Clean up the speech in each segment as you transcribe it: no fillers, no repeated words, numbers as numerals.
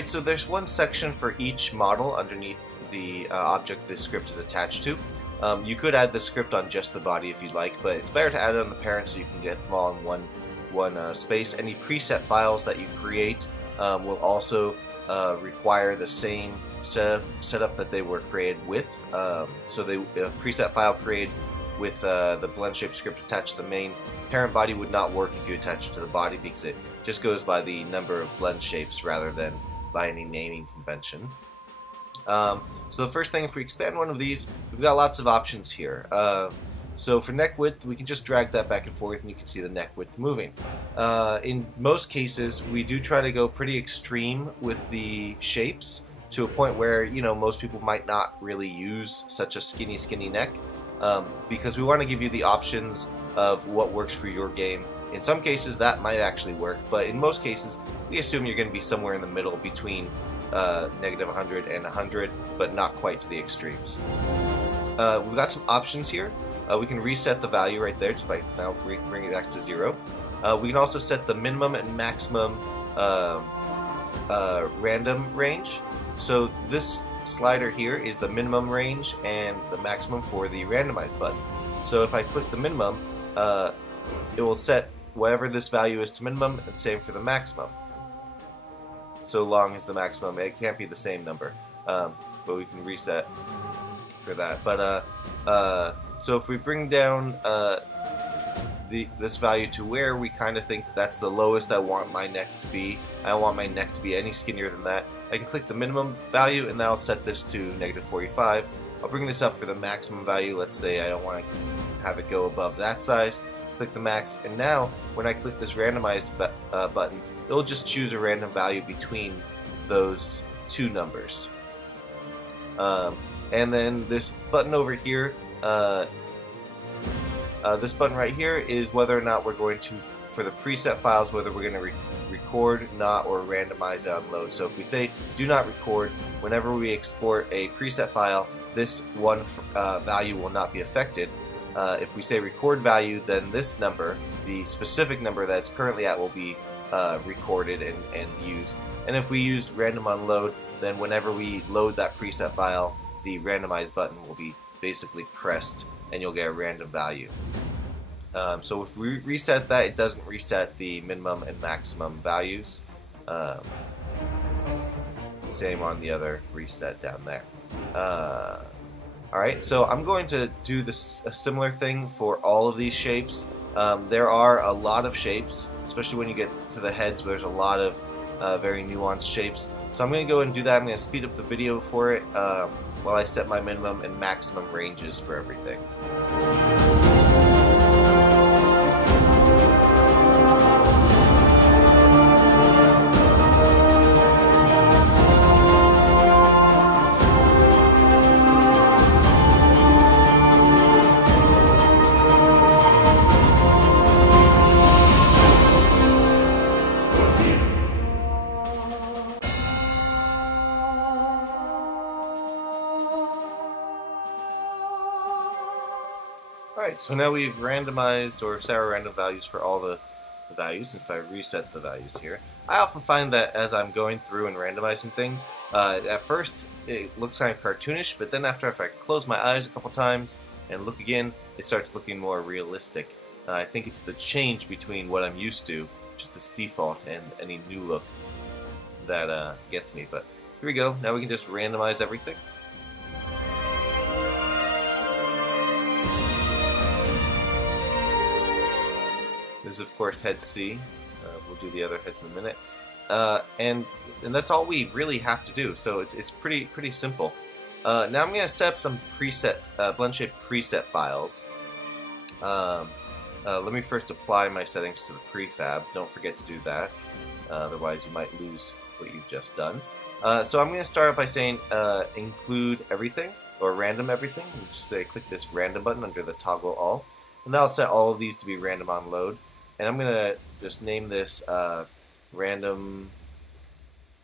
Alright, so there's one section for each model underneath the object this script is attached to. You could add the script on just the body if you'd like, but it's better to add it on the parent so you can get them all in one space. Any preset files that you create will also require the same setup that they were created with. So the preset file created with the blend shape script attached to the main parent body would not work if you attach it to the body, because it just goes by the number of blend shapes rather than by any naming convention. So the first thing, if we expand one of these, we've got lots of options here. So for neck width, we can just drag that back and forth and you can see the neck width moving. In most cases, we do try to go pretty extreme with the shapes to a point where, you know, most people might not really use such a skinny neck, because we want to give you the options of what works for your game. In some cases that might actually work, but in most cases we assume you're going to be somewhere in the middle between -100 and 100, but not quite to the extremes. We've got some options here. We can reset the value right there just by now bringing it back to 0. We can also set the minimum and maximum random range. So this slider here is the minimum range and the maximum for the randomize button. So if I click the minimum, it will set whatever this value is to minimum, and same for the maximum. So long as the maximum, it can't be the same number, but we can reset for that. But so if we bring down this value to where we kind of think that's the lowest I want my neck to be, I don't want my neck to be any skinnier than that, I can click the minimum value and that'll set this to -45. I'll bring this up for the maximum value. Let's say I don't want to have it go above that size. Click the max, and now when I click this randomize button, it'll just choose a random value between those two numbers. And then this button over here, this button right here is whether or not we're going to, for the preset files, whether we're going to record, not, or randomize it on load. So if we say do not record, whenever we export a preset file, this one value will not be affected. If we say record value, then this number, the specific number that it's currently at, will be recorded and used. And if we use random on load, then whenever we load that preset file, the randomize button will be basically pressed and you'll get a random value. So if we reset that, it doesn't reset the minimum and maximum values. Same on the other reset down there. Alright, so I'm going to do a similar thing for all of these shapes. There are a lot of shapes, especially when you get to the heads where there's a lot of very nuanced shapes. So I'm going to go and do that. I'm going to speed up the video for it while I set my minimum and maximum ranges for everything. Alright, so now we've randomized or set our random values for all the values. If I reset the values here, I often find that as I'm going through and randomizing things, at first it looks kind of cartoonish, but then after if I close my eyes a couple times and look again, it starts looking more realistic. I think it's the change between what I'm used to, which is this default, and any new look that gets me. But here we go. Now we can just randomize everything. This is of course head C. We'll do the other heads in a minute, and that's all we really have to do. So it's pretty simple. Now I'm going to set up some preset blend shape preset files. Let me first apply my settings to the prefab. Don't forget to do that, otherwise you might lose what you've just done. So I'm going to start by saying include everything or random everything. Just say click this random button under the toggle all, and that'll set all of these to be random on load. And I'm going to just name this random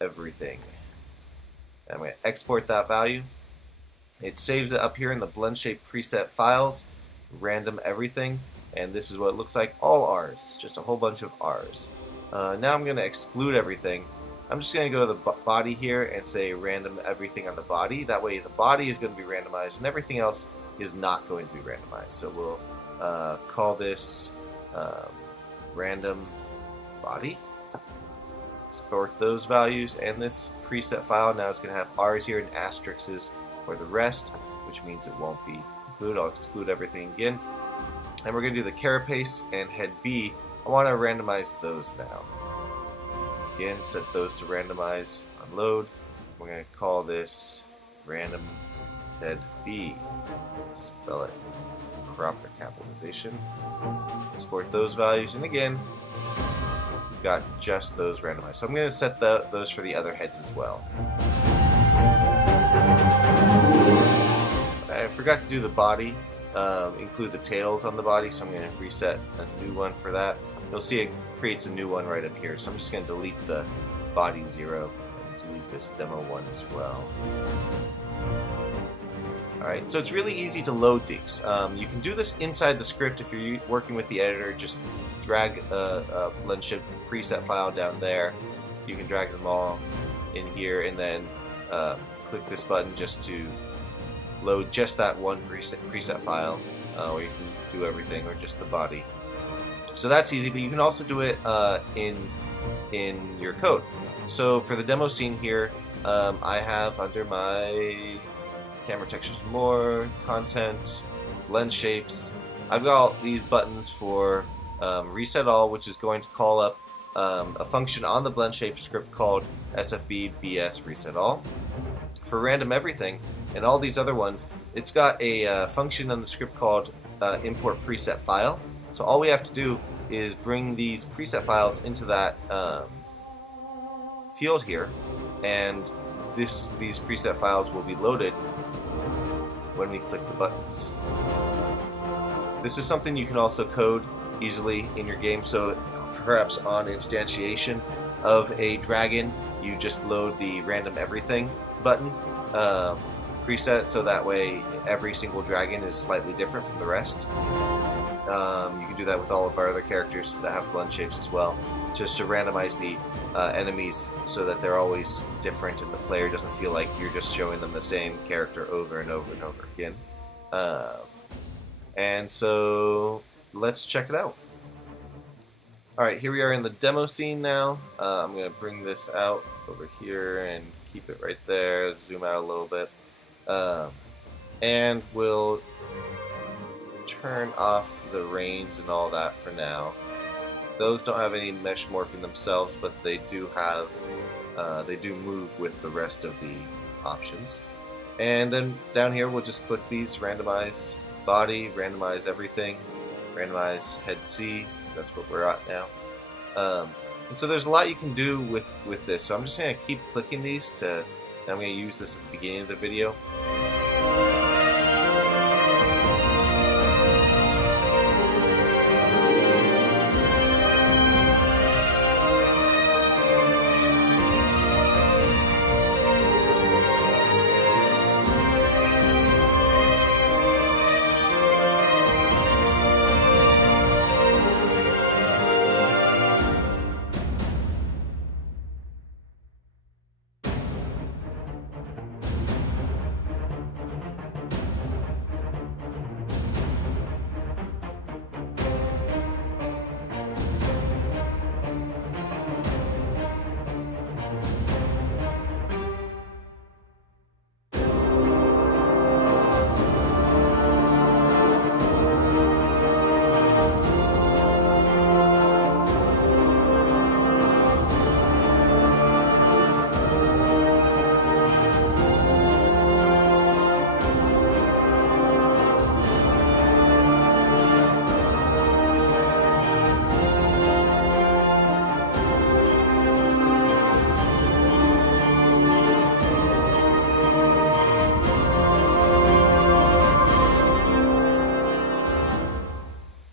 everything. I'm going to export that value. It saves it up here in the blend shape preset files, random everything, and this is what it looks like, all R's, just a whole bunch of R's. Now I'm going to exclude everything. I'm just going to go to the body here and say random everything on the body. That way the body is going to be randomized and everything else is not going to be randomized. So we'll call this random body. Export those values, and this preset file now is going to have R's here and asterisks for the rest, which means it won't be included. I'll exclude everything again. And we're going to do the carapace and head B. I want to randomize those now. Again, set those to randomize on load. We're going to call this random head B. Spell it proper capitalization. Export those values, and again, we've got just those randomized. So I'm going to set those for the other heads as well. I forgot to do the body, include the tails on the body, so I'm going to reset a new one for that. You'll see it creates a new one right up here, so I'm just going to delete the body 0 and delete this demo 1 as well. Alright, so it's really easy to load these. You can do this inside the script if you're working with the editor. Just drag a blend shift preset file down there. You can drag them all in here and then click this button just to load just that one preset file, or you can do everything or just the body. So that's easy, but you can also do it in your code. So for the demo scene here, I have under my camera textures more, content, blend shapes, I've got all these buttons for reset all, which is going to call up a function on the blend shape script called sfb bs reset all. For random everything and all these other ones, it's got a function on the script called import preset file. So all we have to do is bring these preset files into that field here, and these preset files will be loaded when we click the buttons. This is something you can also code easily in your game, so perhaps on instantiation of a dragon, you just load the random everything button preset, so that way every single dragon is slightly different from the rest. You can do that with all of our other characters that have blend shapes as well, just to randomize the enemies so that they're always different and the player doesn't feel like you're just showing them the same character over and over and over again. And so let's check it out. Alright, here we are in the demo scene now. I'm going to bring this out over here and keep it right there, zoom out a little bit. And we'll turn off the reins and all that for now. Those don't have any mesh morphing themselves, but they do have, they do move with the rest of the options. And then down here we'll just click these, randomize body, randomize everything, randomize head C. That's what we're at now. And so there's a lot you can do with this. So I'm just going to keep clicking these to, I'm going to use this at the beginning of the video.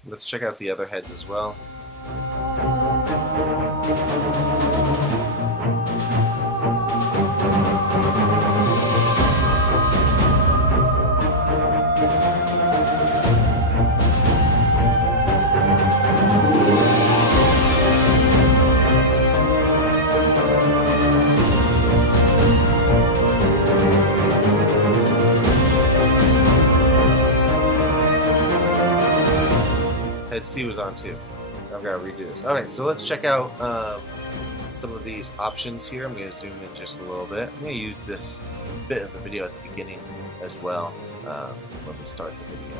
Let's check out the other heads as well. Let's see what's on too. I've got to redo this. All right, so let's check out some of these options here. I'm going to zoom in just a little bit. I'm going to use this bit of the video at the beginning as well when we start the video.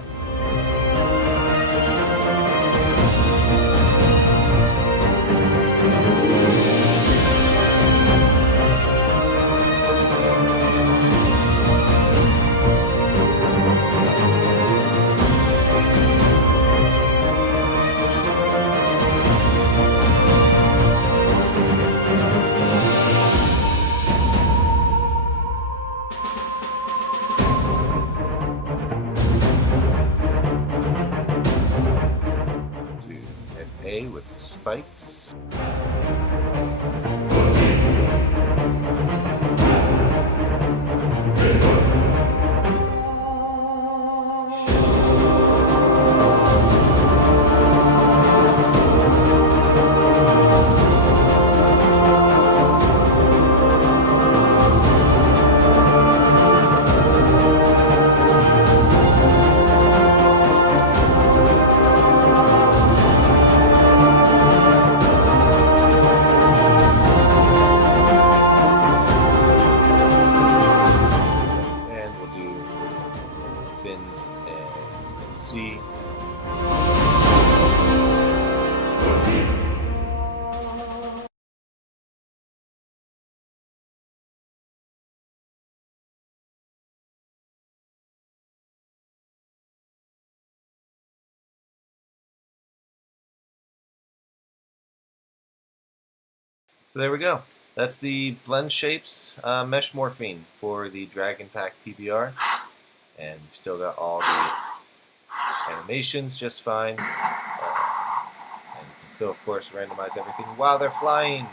A with the spikes. Fins and C. So there we go. That's the blend shapes mesh morphing for the Dragon Pack PBR. And we've still got all the animations just fine. And you can still, of course, randomize everything while they're flying.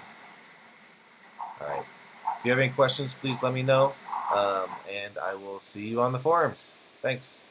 Alright. If you have any questions, please let me know. And I will see you on the forums. Thanks.